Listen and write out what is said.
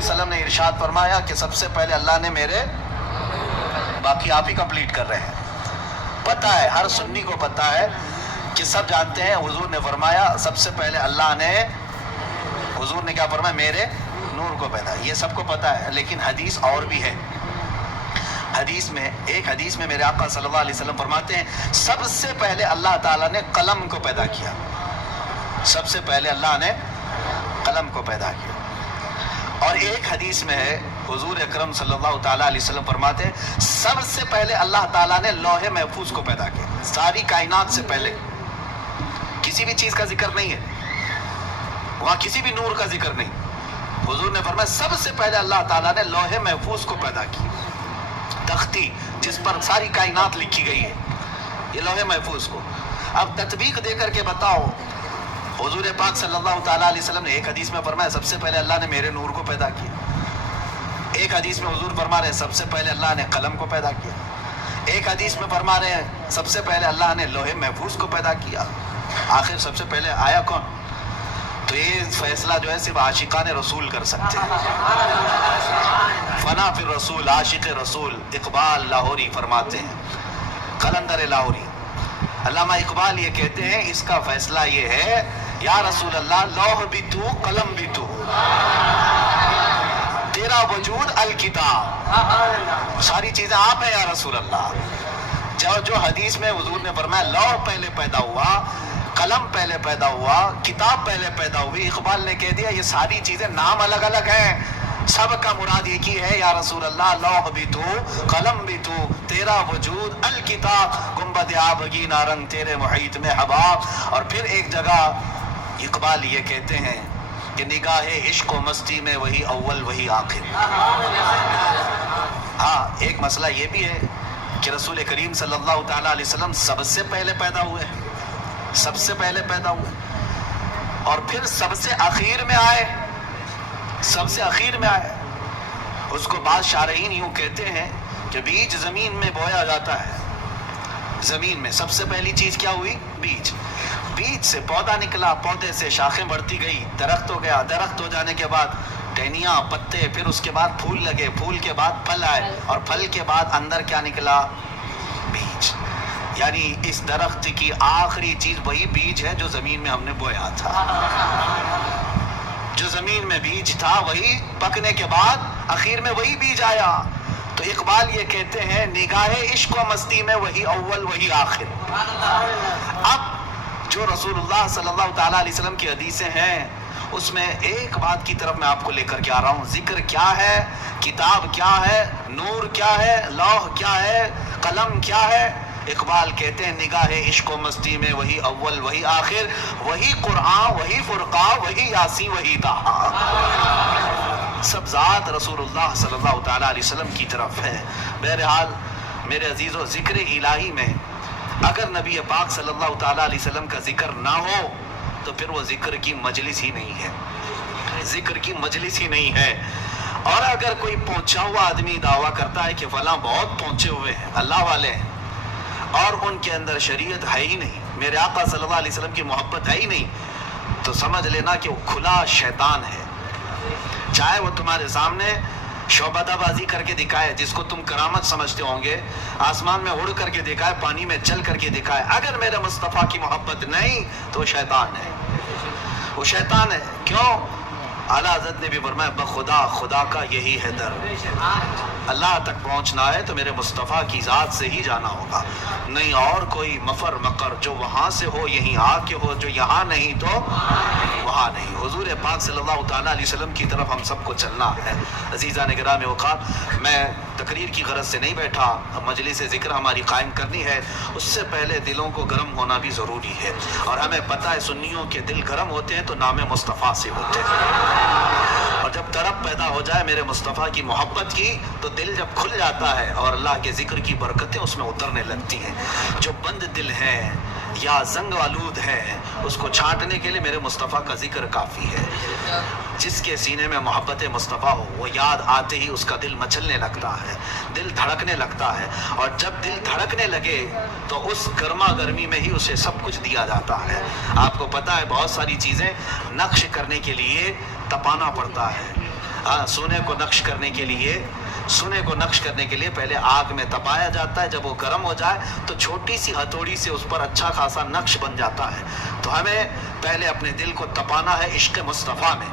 علیہ وسلم نے ارشاد فرمایا کہ سب سے پہلے اللہ نے میرے، باقی آپ ہی کمپلیٹ کر رہے ہیں. پتہ ہے، ہر سنی کو پتہ ہے کہ سب جانتے ہیں حضور نے فرمایا سب سے پہلے اللہ نے، حضور نے کیا فرمایا؟ میرے نور کو پیدا. یہ سب کو پتہ ہے، لیکن حدیث اور بھی ہے. ایک حدیث میں میرے آقا صلی اللہ علیہ وسلم فرماتے ہیں سب سے پہلے اللہ تعالیٰ نے قلم کو پیدا کیا. سب سے پہلے اللہ نے قلم کو پیدا کیا. اور ایک حدیث میں ہے حضور اکرم صلی اللہ تعالیٰ علیہ وسلم فرماتے ہیں سب سے پہلے اللہ تعالیٰ نے لوح محفوظ کو پیدا کیا. ساری کائنات سے پہلے کسی بھی چیز کا ذکر نہیں ہے وہاں، کسی بھی نور کا ذکر نہیں. حضور نے فرمایا سب سے پہلے اللہ تعالیٰ نے لوح محفوظ کو پیدا کی. تختی جس پر ساری کائنات لکھی گئی ہے، یہ لوح محفوظ کو. اب تطبیق دے کر کے بتاؤ، حضور پاک صلی اللہ تعالیٰ علیہ وسلم نے ایک حدیث میں فرمایا سب سے پہلے اللہ نے میرے نور کو پیدا کیا. ایک حدیث میں حضور فرما رہے ہیں سب سے پہلے اللہ نے قلم کو پیدا کیا. ایک حدیث میں فرما رہے ہیں سب سے پہلے اللہ نے لوح محفوظ کو پیدا کیا. آخر سب سے پہلے آیا کون؟ تو یہ فیصلہ جو ہے صرف عاشقان رسول کر سکتے ہیں. فنا فی الرسول، عاشق رسول اقبال لاہوری فرماتے ہیں، قلندر لاہوری علامہ اقبال یہ کہتے ہیں اس کا فیصلہ یہ ہے یا رسول اللہ لوح بھی تو قلم بھی تو، تیرا وجود الکتاب، ساری چیزیں آپ ہیں یا رسول اللہ. جو حدیث میں حضور نے فرمایا لوح پہلے پیدا ہوا، قلم پہلے پیدا ہوا، کتاب پہلے پیدا ہوئی، اقبال نے کہہ دیا یہ ساری چیزیں نام الگ الگ ہیں، سب کا مراد ایک ہی ہے یا رسول اللہ لوح بھی تو قلم بھی تو، تیرا وجود الکتاب، گنبد آبگی نارنگ تیرے محیط میں حباب. اور پھر ایک جگہ اقبال یہ کہتے ہیں کہ نگاہ عشق و مستی میں وہی اول وہی آخر. ہاں ایک مسئلہ یہ بھی ہے کہ رسول کریم صلی اللہ تعالیٰ علیہ وسلم سب سے پہلے پیدا ہوئے، سب سے پہلے پیدا ہوئے، اور پھر سب سے اخیر میں آئے، سب سے اخیر میں آئے. اس کو بعض شارحین یوں کہتے ہیں کہ بیج زمین میں بویا جاتا ہے. زمین میں سب سے پہلی چیز کیا ہوئی؟ بیج. بیج سے پودا نکلا، پودے سے شاخیں بڑھتی گئی، درخت ہو گیا، درخت ہو جانے کے بعد ٹہنیاں، پتے، پھر اس کے بعد پھول لگے، پھول کے بعد پھل آئے، اور پھل کے بعد اندر کیا نکلا؟ بیج. یعنی اس درخت کی آخری چیز وہی بیج ہے جو زمین میں ہم نے بویا تھا. جو زمین میں بیج تھا وہی پکنے کے بعد آخر میں وہی بیج آیا. تو اقبال یہ کہتے ہیں نگاہ عشق و مستی میں وہی اول وہی آخر. اب جو رسول اللہ صلی اللہ تعالیٰ علیہ وسلم کی حدیثیں ہیں اس میں ایک بات کی طرف میں آپ کو لے کر کے آ رہا ہوں. ذکر کیا ہے، کتاب کیا ہے، نور کیا ہے، لوح کیا ہے، قلم کیا ہے. اقبال کہتے ہیں نگاہ عشق و مستی میں وہی اول وہی آخر، وہی قرآن وہی فرقان وہی یاسین وہی طٰہٰ. سب ذات رسول اللہ صلی اللہ تعالیٰ علیہ وسلم کی طرف ہے. بہرحال میرے عزیزو، ذکر الہی میں اگر نبی پاک صلی اللہ تعالیٰ علیہ وسلم کا ذکر نہ ہو تو پھر وہ ذکر کی مجلس ہی نہیں ہے، ذکر کی مجلس ہی نہیں ہے. اور اگر کوئی پہنچا ہوا آدمی دعویٰ کرتا ہے کہ فلاں بہت پہنچے ہوئے ہیں، اللہ والے ہیں، اور ان کے اندر شریعت ہے ہی نہیں، میرے آقا صلی اللہ علیہ وسلم کی محبت ہے ہی نہیں، تو سمجھ لینا کہ وہ کھلا شیطان ہے. چاہے وہ تمہارے سامنے شعبدہ بازی کر کے دکھائے، جس کو تم کرامت سمجھتے ہوں گے، آسمان میں اڑ کر کے دکھائے، پانی میں چل کر کے دکھائے، اگر میرے مصطفیٰ کی محبت نہیں تو وہ شیطان ہے. وہ شیطان ہے. کیوں؟ اعلیٰ حضرت نے بھی فرمایا بخدا خدا کا یہی ہے در. اللہ تک پہنچنا ہے تو میرے مصطفیٰ کی ذات سے ہی جانا ہوگا، نہیں اور کوئی مفر مقر جو وہاں سے ہو یہیں آ کے ہو، جو یہاں نہیں تو وہاں نہیں. حضور پاک صلی اللہ تعالیٰ علیہ وسلم کی طرف ہم سب کو چلنا ہے. عزیزان گرامی وقار، میں تقریر کی غرض سے نہیں بیٹھا، مجلس ذکر ہماری قائم کرنی ہے. اس سے پہلے دلوں کو گرم ہونا بھی ضروری ہے، اور ہمیں پتہ ہے سنیوں کے دل گرم ہوتے ہیں تو نام مصطفیٰ سے ہوتے ہیں. اور جب طرب پیدا ہو جائے میرے مصطفیٰ کی محبت کی تو دل جب کھل جاتا ہے اور اللہ کے ذکر کی برکتیں اس میں اترنے لگتی ہیں. جو بند دل ہے یا زنگ آلود ہے اس کو چھانٹنے کے لیے میرے مصطفیٰ کا ذکر کافی ہے. جس کے سینے میں محبت مصطفیٰ ہو وہ یاد آتے ہی اس کا دل مچلنے لگتا ہے، دل دھڑکنے لگتا ہے، اور جب دل دھڑکنے لگے تو اس گرما گرمی میں ہی اسے سب کچھ دیا جاتا ہے. آپ کو پتہ ہے بہت ساری چیزیں نقش کرنے کے لیے تپانا پڑتا ہے. ہاں سونے کو نقش کرنے کے لیے پہلے آگ میں تپایا جاتا ہے، جب وہ گرم ہو جائے تو چھوٹی سی ہتھوڑی سے اس پر اچھا خاصا نقش بن جاتا ہے۔ تو ہمیں پہلے اپنے دل کو تپانا ہے عشق مصطفیٰ میں۔